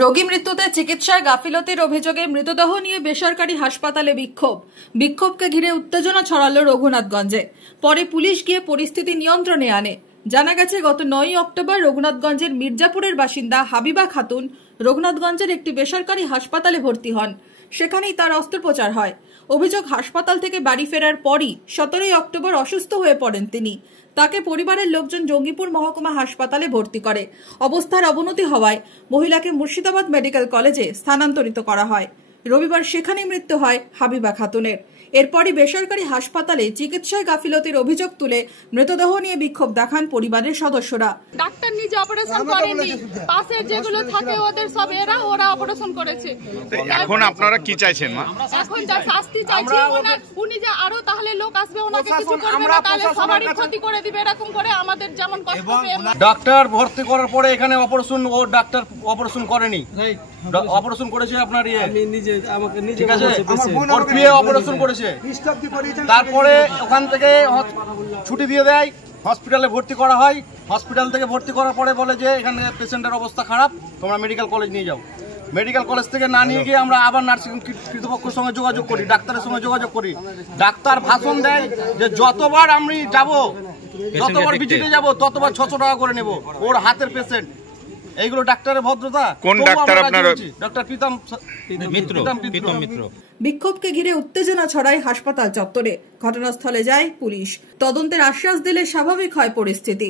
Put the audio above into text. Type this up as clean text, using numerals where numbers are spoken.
রোগী মৃত্যুতে চিকিৎসায় গাফিলতির অভিযোগে মৃতদেহ নিয়ে বেসরকারি হাসপাতালে বিক্ষোভকে ঘিরে উত্তেজনা ছড়ালো রঘুনাথগঞ্জে। পরে পুলিশ গিয়ে পরিস্থিতি নিয়ন্ত্রণে আনে। জানা গেছে, গত 9 অক্টোবর রঘুনাথগঞ্জের মির্জাপুরের বাসিন্দা হাবিবা খাতুন রঘুনাথগঞ্জের একটি বেসরকারি হাসপাতালে ভর্তি হন। সেখানেই তার অস্ত্রোপচার হয়। অভিযোগ, হাসপাতাল থেকে বাড়ি ফেরার পরই 17 অক্টোবর অসুস্থ হয়ে পড়েন তিনি। তাকে পরিবারের লোকজন জঙ্গিপুর মহকুমা হাসপাতালে ভর্তি করে। অবস্থার অবনতি হওয়ায় মহিলাকে মুর্শিদাবাদ মেডিকেল কলেজে স্থানান্তরিত করা হয়। রবিবার সেখানে মৃত্যু হয় হাবিবা খাতুনের। এরপরই বেসরকারি হাসপাতালে চিকিৎসায় গাফিলতির অভিযোগ তুলে মৃতদেহ নিয়ে বিক্ষোভ দেখান পরিবারের সদস্যরা। ডাক্তার নিজে অপারেশন করেনি, পাশে যেগুলো থাকে ওদের সব ওরা অপারেশন করেছে। এখন আপনারা কি চাইছেন মা? এখন যা শাস্তি চাইছি, উনি যে আরো তাহলে লোক আসবে ওনাকে কিছু করবে না, তাহলে সবারই ক্ষতি করে দিবে। এরকম করে আমাদের যেমন কষ্ট পেয়ে ডাক্তার ভর্তি করার পরে এখানে অপারেশন, ও ডাক্তার অপারেশন করেনি, অপারেশন করেছে আপনার ঠিক আছে, ওর পিএ অপারেশন করেছে। তারপরে ওখান থেকে ছুটি দিয়ে দেয়, হসপিটালে ভর্তি করা হয়। হসপিটাল থেকে ভর্তি করার পরে বলে যে এখানে পেশেন্টের অবস্থা খারাপ, তোমরা মেডিকেল কলেজ নিয়ে যাও। মেডিকেল কলেজ থেকে না নিয়ে গিয়ে আমরা আবার নার্সিং কর্তৃপক্ষের সঙ্গে যোগাযোগ করি, ডাক্তারের সঙ্গে যোগাযোগ করি। ডাক্তার ভাষণ দেয় যে যতবার আমি যাব, যতবার ভিজিটে যাব, ততবার 600 টাকা করে নেব। ওর হাতের পেশেন্ট, এইগুলো ডাক্তারের ভদ্রতা? কোন ডাক্তার আপনারা? ডক্টর প্রীতম মিত্র। বিক্ষোভকে ঘিরে উত্তেজনা ছড়ায় হাসপাতাল চত্বরে। ঘটনাস্থলে যায় পুলিশ। তদন্তের আশ্বাস দিলে স্বাভাবিক হয় পরিস্থিতি।